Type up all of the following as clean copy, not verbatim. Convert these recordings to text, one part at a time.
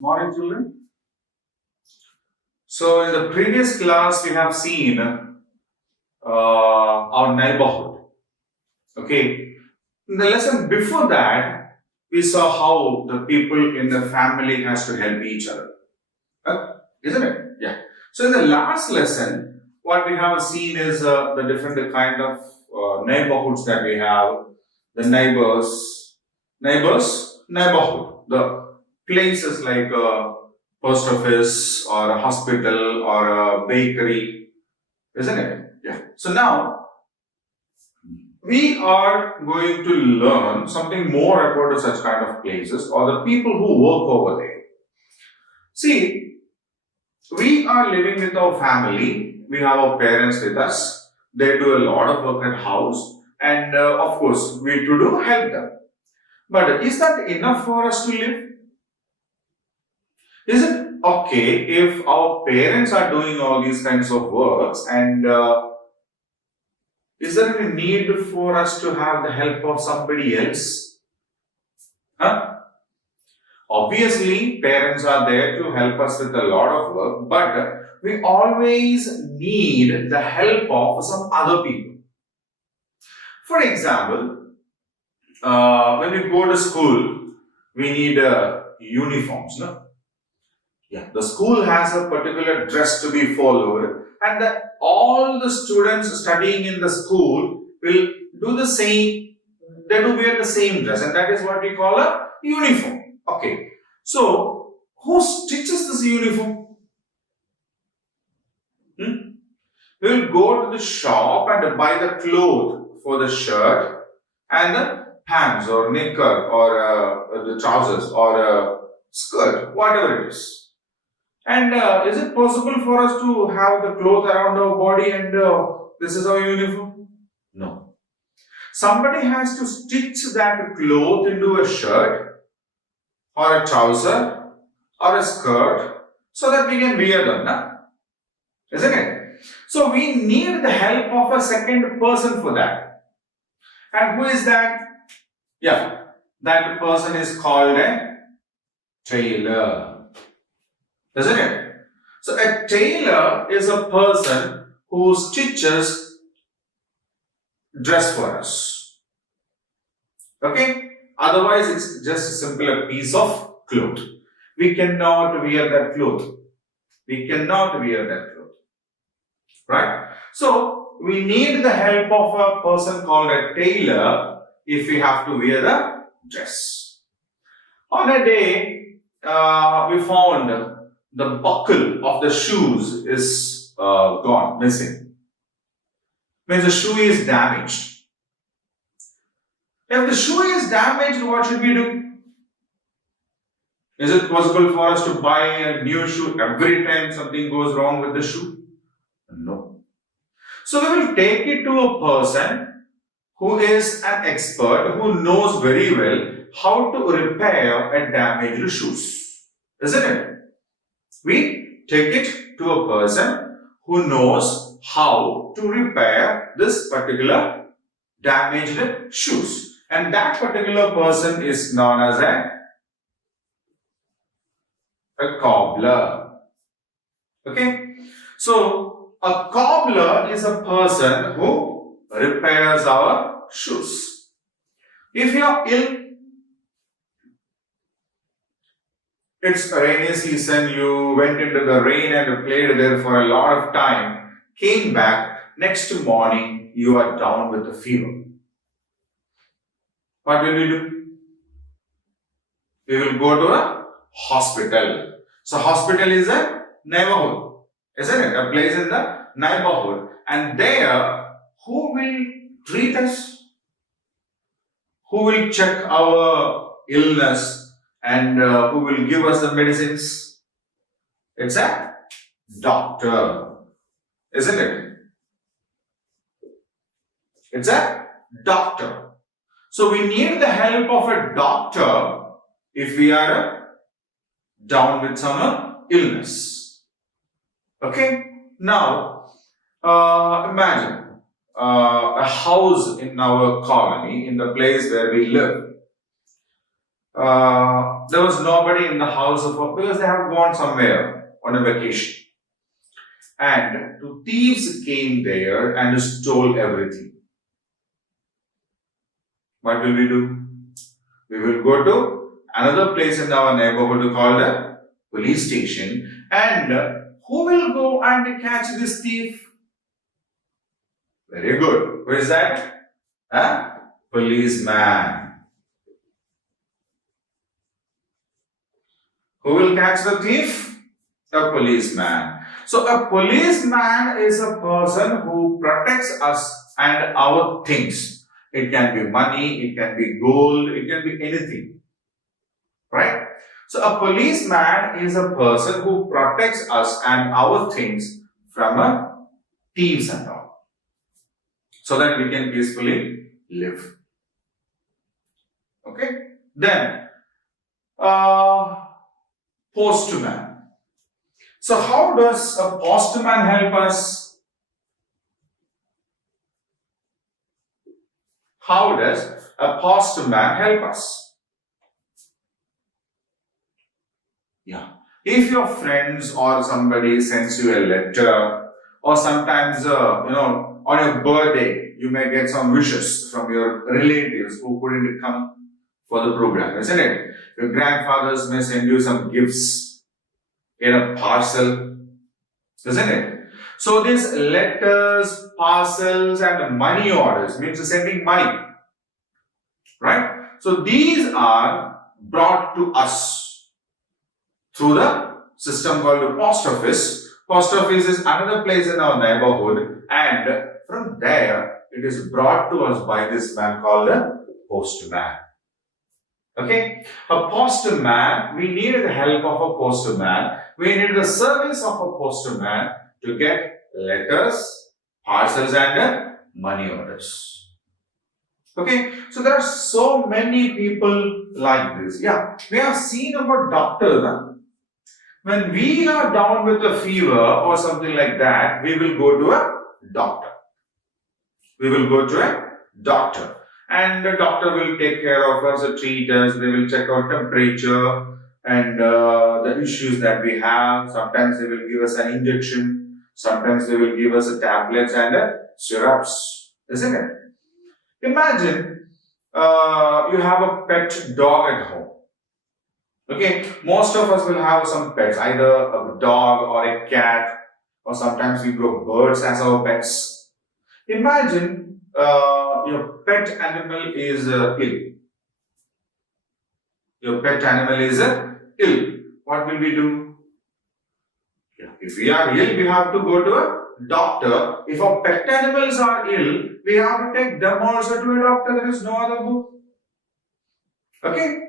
Morning, children. So, in the previous class, we have seen our neighborhood. Okay. In the lesson before that, we saw how the people in the family has to help each other. Isn't it? Yeah. So, in the last lesson, what we have seen is the different kind of neighborhoods that we have. The neighborhood. The places like post office or a hospital or a bakery, isn't it? Yeah. So now we are going to learn something more about such kind of places or the people who work over there. See, we are living with our family. We have our parents with us. They do a lot of work at house, and of course, we do help them. But is that enough for us to live? Is it okay if our parents are doing all these kinds of works and is there any need for us to have the help of somebody else? Huh? Obviously, parents are there to help us with a lot of work, but we always need the help of some other people. For example, when we go to school, we need uniforms, no? Yeah, the school has a particular dress to be followed, and all the students studying in the school will do the same. They do wear the same dress, and that is what we call a uniform. Okay, so who stitches this uniform? We will go to the shop and buy the cloth for the shirt and the pants or knicker or the trousers or skirt, whatever it is. And is it possible for us to have the cloth around our body and this is our uniform? No. Somebody has to stitch that cloth into a shirt or a trouser or a skirt so that we can wear them, na? Isn't it? So we need the help of a second person for that. And who is that? Yeah, that person is called a tailor. Isn't it? So a tailor is a person who stitches dress for us. Okay? Otherwise, it's just a simple piece of cloth. We cannot wear that cloth. We cannot wear that cloth. Right? So, we need the help of a person called a tailor if we have to wear the dress. On a day, we found the buckle of the shoes is gone, missing. Means the shoe is damaged. If the shoe is damaged, what should we do? Is it possible for us to buy a new shoe every time something goes wrong with the shoe? No. So we will take it to a person who is an expert, who knows very well how to repair a damaged shoes. Isn't it? We take it to a person who knows how to repair this particular damaged shoes. And that particular person is known as a cobbler. Okay? So, a cobbler is a person who repairs our shoes. If you are ill, it's a rainy season, you went into the rain and played there for a lot of time, came back, next morning you are down with a fever. What will we do? We will go to a hospital. So hospital is a neighborhood, isn't it? A place in the neighborhood. And there, who will treat us? Who will check our illness? And who will give us the medicines? It's a doctor, isn't it? It's a doctor. So we need the help of a doctor if we are down with some illness. Okay? Now, imagine a house in our colony, in the place where we live. there was nobody in the house because they have gone somewhere on a vacation. And two thieves came there and stole everything. What will we do? We will go to another place in our neighborhood called a police station. And who will go and catch this thief? Very good. Who is that? Policeman. Who will catch the thief? A policeman. So a policeman is a person who protects us and our things. It can be money, it can be gold, it can be anything. Right? So a policeman is a person who protects us and our things from thieves and all, so that we can peacefully live. Okay? Then, postman. So how does a postman help us? How does a postman help us? Yeah. If your friends or somebody sends you a letter, or sometimes, on your birthday, you may get some wishes from your relatives who couldn't come for the program, isn't it? Your grandfathers may send you some gifts in a parcel, isn't it? So these letters, parcels and money orders means sending money, right? So these are brought to us through the system called the post office. Post office is another place in our neighborhood, and from there it is brought to us by this man called a postman. Okay, a postman, we need the help of a postman. We need the service of a postman to get letters, parcels and money orders. Okay, so there are so many people like this. Yeah, we have seen about doctors. When we are down with a fever or something like that, we will go to a doctor. We will go to a doctor. And the doctor will take care of us, treat us, they will check our temperature and the issues that we have. Sometimes they will give us an injection, sometimes they will give us tablets and syrups, isn't it? Imagine you have a pet dog at home. Okay, most of us will have some pets, either a dog or a cat, or sometimes we grow birds as our pets. Imagine your pet animal is ill. Your pet animal is ill. What will we do? If we are ill, we have to go to a doctor. If our pet animals are ill, we have to take them also to a doctor. There is no other book. Okay?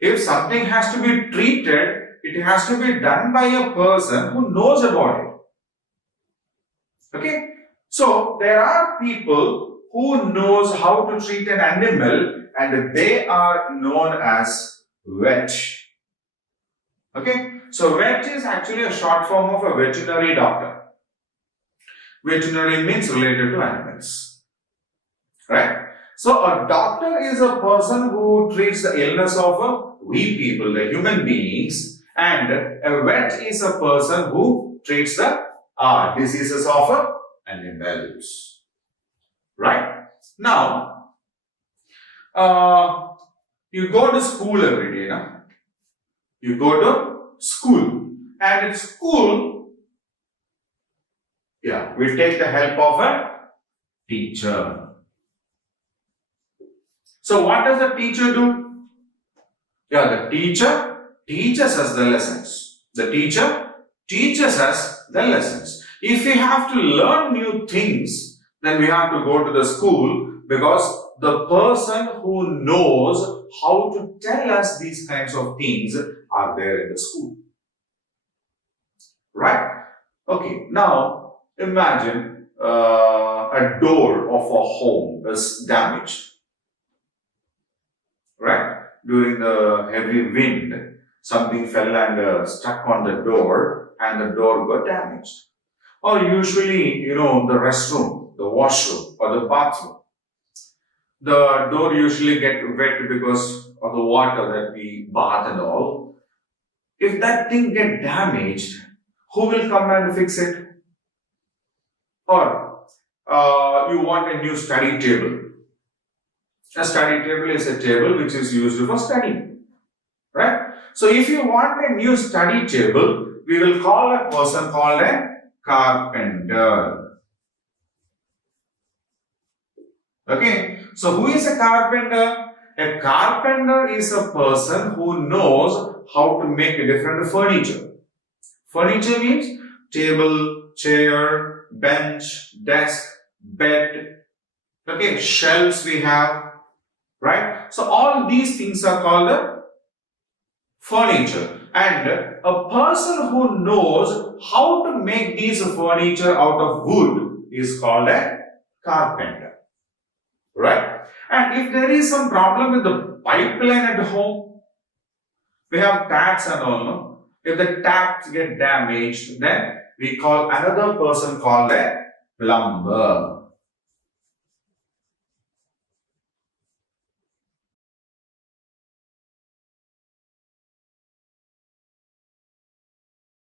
If something has to be treated, it has to be done by a person who knows about it. Okay? So, there are people who knows how to treat an animal, and they are known as vet. Okay, so vet is actually a short form of a veterinary doctor. Veterinary means related to animals, right? So a doctor is a person who treats the illness of we people, the human beings, and a vet is a person who treats the diseases of animals. Right? Now, you go to school every day, no? You go to school. And in school, we take the help of a teacher. So, what does the teacher do? The teacher teaches us the lessons. The teacher teaches us the lessons. If we have to learn new things, then we have to go to the school, because the person who knows how to tell us these kinds of things are there in the school. Right? Okay, now imagine a door of a home is damaged. Right? During the heavy wind, something fell and stuck on the door, and the door got damaged. Or usually, the restroom, the washroom or the bathroom. The door usually get wet because or the water that we bath and all, if that thing get damaged, who will come and fix it? Or you want a new study table. A study table is a table which is used for studying, right? So if you want a new study table, we will call a person called a carpenter. Okay, so who is a carpenter? A carpenter is a person who knows how to make different furniture. Furniture means table, chair, bench, desk, bed, okay, shelves we have, right? So all these things are called furniture. And a person who knows how to make these furniture out of wood is called a carpenter, right? And if there is some problem with the pipeline at home, we have taps and all, no? If the taps get damaged, then we call another person called a plumber.